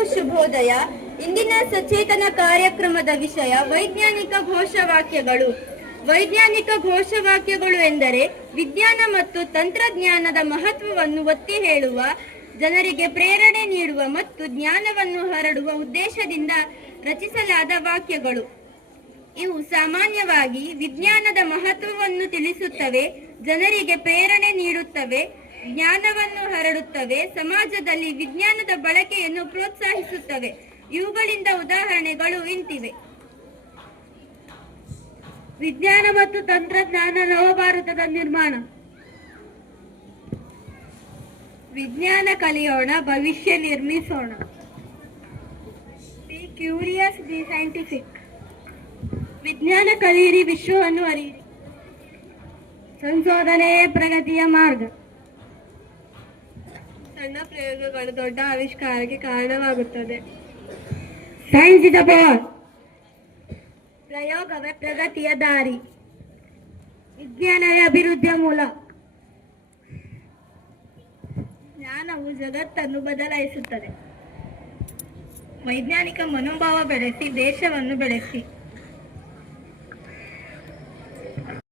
ಎಲ್ಲರಿಗೂ ಶುಭೋದಯ. ಇಂದಿನ ಸಚೇತನ ಕಾರ್ಯಕ್ರಮದ ವಿಷಯ ವೈಜ್ಞಾನಿಕ ಘೋಷವಾಕ್ಯಗಳು. ವೈಜ್ಞಾನಿಕ ಘೋಷವಾಕ್ಯಗಳು ಎಂದರೆ ವಿಜ್ಞಾನ ಮತ್ತು ತಂತ್ರಜ್ಞಾನದ ಮಹತ್ವವನ್ನು ಒತ್ತಿ ಹೇಳುವ, ಜನರಿಗೆ ಪ್ರೇರಣೆ ನೀಡುವ ಮತ್ತು ಜ್ಞಾನವನ್ನು ಹರಡುವ ಉದ್ದೇಶದಿಂದ ರಚಿಸಲಾದ ವಾಕ್ಯಗಳು. ಇವು ಸಾಮಾನ್ಯವಾಗಿ ವಿಜ್ಞಾನದ ಮಹತ್ವವನ್ನು ತಿಳಿಸುತ್ತವೆ, ಜನರಿಗೆ ಪ್ರೇರಣೆ ನೀಡುತ್ತವೆ, ಜ್ಞಾನವನ್ನು ಹರಡುತ್ತವೆ, ಸಮಾಜದಲ್ಲಿ ವಿಜ್ಞಾನದ ಬಳಕೆಯನ್ನು ಪ್ರೋತ್ಸಾಹಿಸುತ್ತವೆ. ಇವುಗಳಿಂದ ಉದಾಹರಣೆಗಳು ಇಂತಿವೆ. ವಿಜ್ಞಾನ ಮತ್ತು ತಂತ್ರಜ್ಞಾನ ನವಭಾರತದ ನಿರ್ಮಾಣ. ವಿಜ್ಞಾನ ಕಲಿಯೋಣ, ಭವಿಷ್ಯ ನಿರ್ಮಿಸೋಣ. B curious, B scientific. ವಿಜ್ಞಾನ ಕಲಿಯಿರಿ, ವಿಶ್ವವನ್ನು ಅರಿಯಿರಿ. ಸಂಶೋಧನೆಯೇ ಪ್ರಗತಿಯ ಮಾರ್ಗ. ಸಣ್ಣ ಪ್ರಯೋಗಗಳು ದೊಡ್ಡ ಆವಿಷ್ಕಾರಕ್ಕೆ ಕಾರಣವಾಗುತ್ತದೆ. Science is the power. ಪ್ರಯೋಗವೇ ಪ್ರಗತಿಯ ದಾರಿ. ವಿಜ್ಞಾನವೇ ಅಭಿವೃದ್ಧಿಯ ಮೂಲ. ಜ್ಞಾನವು ಜಗತ್ತನ್ನು ಬದಲಾಯಿಸುತ್ತದೆ. ವೈಜ್ಞಾನಿಕ ಮನೋಭಾವ ಬೆಳೆಸಿ ದೇಶವನ್ನು ಬೆಳೆಸಿ.